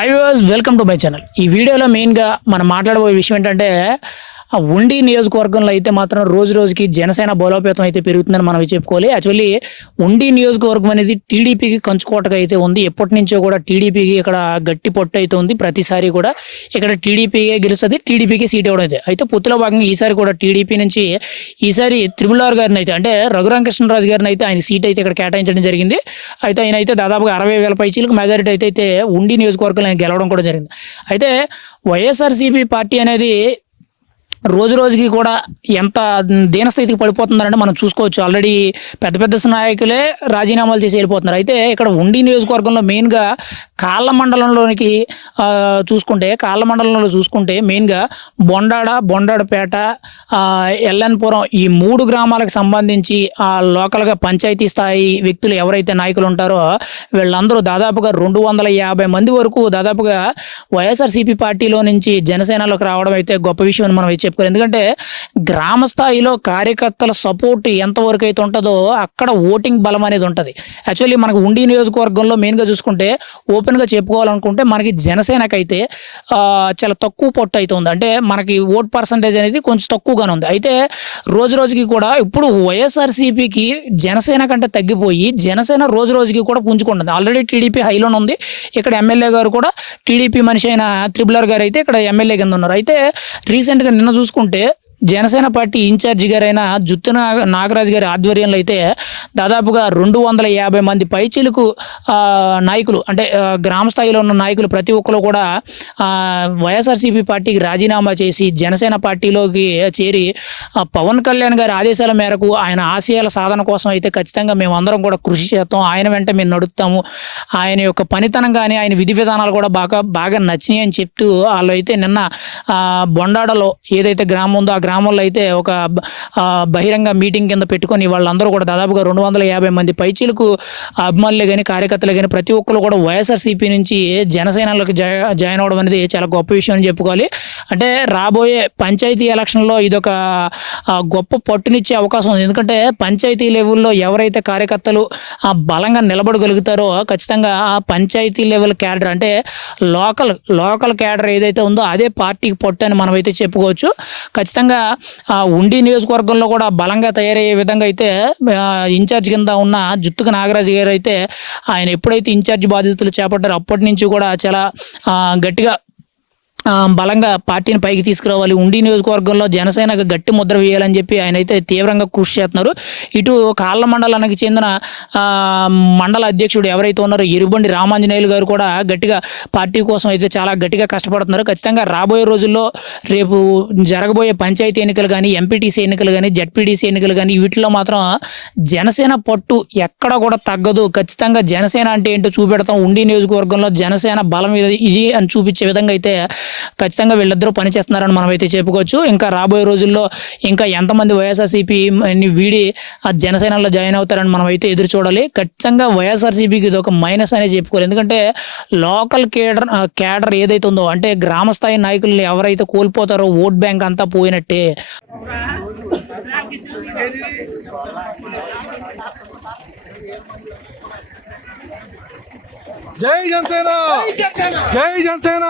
High viewers, welcome to my channel. ఈ వీడియోలో మెయిన్గా మనం మాట్లాడబోయే విషయం ఏంటంటే ఉండి నియోజకవర్గంలో అయితే మాత్రం రోజు రోజుకి జనసేన బలోపేతం అయితే పెరుగుతుందని మనం చెప్పుకోవాలి. యాక్చువల్లీ ఉండి నియోజకవర్గం అనేది టీడీపీకి కంచుకోటగా అయితే ఉంది. ఎప్పటి నుంచో కూడా టీడీపీకి ఇక్కడ గట్టి పొట్టు అయితే ఉంది. ప్రతిసారి కూడా ఇక్కడ టీడీపీకే గెలుస్తుంది, టీడీపీకి సీట్ ఇవ్వడం అయితే పొత్తులో భాగంగా ఈసారి కూడా టీడీపీ నుంచి ఈసారి త్రిబుల్ గారిని అయితే అంటే రఘురామకృష్ణరాజు గారిని అయితే ఆయన సీట్ అయితే ఇక్కడ కేటాయించడం జరిగింది. అయితే ఆయన అయితే దాదాపుగా 60,000 పైచీలకు మెజారిటీ అయితే ఉండి నియోజకవర్గంలో గెలవడం కూడా జరిగింది. అయితే వైఎస్ఆర్సీపీ పార్టీ అనేది రోజు రోజుకి కూడా ఎంత దీనస్థితికి పడిపోతుందంటే మనం చూసుకోవచ్చు. ఆల్రెడీ పెద్ద పెద్ద నాయకులే రాజీనామాలు చేసి వెళ్ళిపోతున్నారు. అయితే ఇక్కడ ఉండి నియోజకవర్గంలో మెయిన్గా కాళ్ళ మండలంలో చూసుకుంటే మెయిన్గా బొండాడపేట, ఎల్ఎన్పురం ఈ 3 గ్రామాలకు సంబంధించి లోకల్గా పంచాయతీ స్థాయి వ్యక్తులు ఎవరైతే నాయకులు ఉంటారో వీళ్ళందరూ దాదాపుగా 250 మంది వరకు దాదాపుగా వైఎస్ఆర్సీపీ పార్టీలో నుంచి జనసేనలోకి రావడం అయితే గొప్ప విషయం అని మనం చెప్పుకోవాలి. ఎందుకంటే గ్రామ స్థాయిలో కార్యకర్తల సపోర్ట్ ఎంతవరకు అయితే ఉంటుందో అక్కడ ఓటింగ్ బలం అనేది ఉంటుంది. యాక్చువల్లీ మనకు ఉండి నియోజకవర్గంలో మెయిన్గా చూసుకుంటే ఓపెన్గా చెప్పుకోవాలనుకుంటే మనకి జనసేనకైతే చాలా తక్కువ పొట్టు అయితే ఉంది. అంటే మనకి ఓట్ పర్సంటేజ్ అనేది కొంచెం తక్కువగానే ఉంది. అయితే రోజు రోజుకి కూడా ఇప్పుడు వైఎస్ఆర్సీపీకి జనసేన కంటే తగ్గిపోయి జనసేన రోజు రోజుకి కూడా పుంజుకుంటుంది. ఆల్రెడీ టీడీపీ హైలోనే ఉంది. ఇక్కడ ఎమ్మెల్యే గారు కూడా టీడీపీ మనిషి అయిన త్రిబుల్ గారు అయితే ఇక్కడ ఎమ్మెల్యే కింద ఉన్నారు. అయితే రీసెంట్గా నిన్న చూసుకుంటే జనసేన పార్టీ ఇన్ఛార్జి గారైన జుత్తు నాగరాజు గారి ఆధ్వర్యంలో అయితే దాదాపుగా 250 మంది పైచీలకు నాయకులు అంటే గ్రామ స్థాయిలో ఉన్న నాయకులు ప్రతి ఒక్కరు కూడా వైఎస్ఆర్సీపీ పార్టీకి రాజీనామా చేసి జనసేన పార్టీలోకి చేరి పవన్ కళ్యాణ్ గారి ఆదేశాల మేరకు ఆయన ఆశయాల సాధన కోసం అయితే ఖచ్చితంగా మేము అందరం కూడా కృషి చేస్తాం, ఆయన వెంట మేము నడుస్తాము, ఆయన యొక్క పనితనం కానీ ఆయన విధి విధానాలు కూడా బాగా నచ్చినాయి అని చెప్తూ వాళ్ళు అయితే నిన్న బొండాడలో ఏదైతే గ్రామం ఉందో ఆ గ్రామంలో అయితే ఒక బహిరంగ మీటింగ్ కింద పెట్టుకొని వాళ్ళందరూ కూడా దాదాపుగా 250 మంది పైచీలకు అభిమానులే కానీ కార్యకర్తలే కానీ ప్రతి ఒక్కరు కూడా వైఎస్ఆర్సీపీ నుంచి జనసేనలోకి జాయిన్ అవ్వడం అనేది చాలా గొప్ప విషయం అని చెప్పుకోవాలి. అంటే రాబోయే పంచాయతీ ఎలక్షన్లో ఇదొక గొప్ప పట్టునిచ్చే అవకాశం ఉంది. ఎందుకంటే పంచాయతీ లెవెల్లో ఎవరైతే కార్యకర్తలు బలంగా నిలబడగలుగుతారో ఖచ్చితంగా ఆ పంచాయతీ లెవెల్ క్యాడర్ అంటే లోకల్ క్యాడర్ ఏదైతే ఉందో అదే పార్టీకి పొట్టు అని మనం అయితే చెప్పుకోవచ్చు. ఖచ్చితంగా ఉండి నియోజకవర్గంలో కూడా బలంగా తయారయ్యే విధంగా అయితే ఇన్ఛార్జ్ కింద ఉన్న జుత్తుక నాగరాజు గారు అయితే ఆయన ఎప్పుడైతే ఇన్ఛార్జ్ బాధ్యతలు చేపట్టారో అప్పటి నుంచి కూడా చాలా గట్టిగా బలంగా పార్టీని పైకి తీసుకురావాలి, ఉండి నియోజకవర్గంలో జనసేనకు గట్టి ముద్ర వేయాలని చెప్పి ఆయన అయితే తీవ్రంగా కృషి చేస్తున్నారు. ఇటు కాళ్ళ మండలానికి చెందిన మండల అధ్యక్షుడు ఎవరైతే ఉన్నారో ఎరుబండి రామాంజనేయులు గారు కూడా గట్టిగా పార్టీ కోసం అయితే చాలా గట్టిగా కష్టపడుతున్నారు. ఖచ్చితంగా రాబోయే రోజుల్లో రేపు జరగబోయే పంచాయతీ ఎన్నికలు కానీ, ఎంపీటీసీ ఎన్నికలు కానీ, జడ్పీటీసీ ఎన్నికలు కానీ వీటిలో మాత్రం జనసేన పట్టు ఎక్కడ కూడా తగ్గదు. ఖచ్చితంగా జనసేన అంటే ఏంటో చూపెడతాం, ఉండి నియోజకవర్గంలో జనసేన బలం ఇది అని చూపించే విధంగా అయితే ఖచ్చితంగా వీళ్ళిద్దరూ పనిచేస్తున్నారని మనం అయితే చెప్పుకోవచ్చు. ఇంకా రాబోయే రోజుల్లో ఇంకా ఎంతమంది వైఎస్ఆర్సీపీ వీడి జనసేనలో జాయిన్ అవుతారని మనం అయితే ఎదురు చూడాలి. ఖచ్చితంగా వైఎస్ఆర్సీపీకి ఇది ఒక మైనస్ అనే చెప్పుకోవాలి. ఎందుకంటే లోకల్ క్యాడర్ ఏదైతే ఉందో అంటే గ్రామ స్థాయి నాయకులు ఎవరైతే కోల్పోతారో ఓట్ బ్యాంక్ అంతా పోయినట్టే. జై జనసేన, జై జనసేన.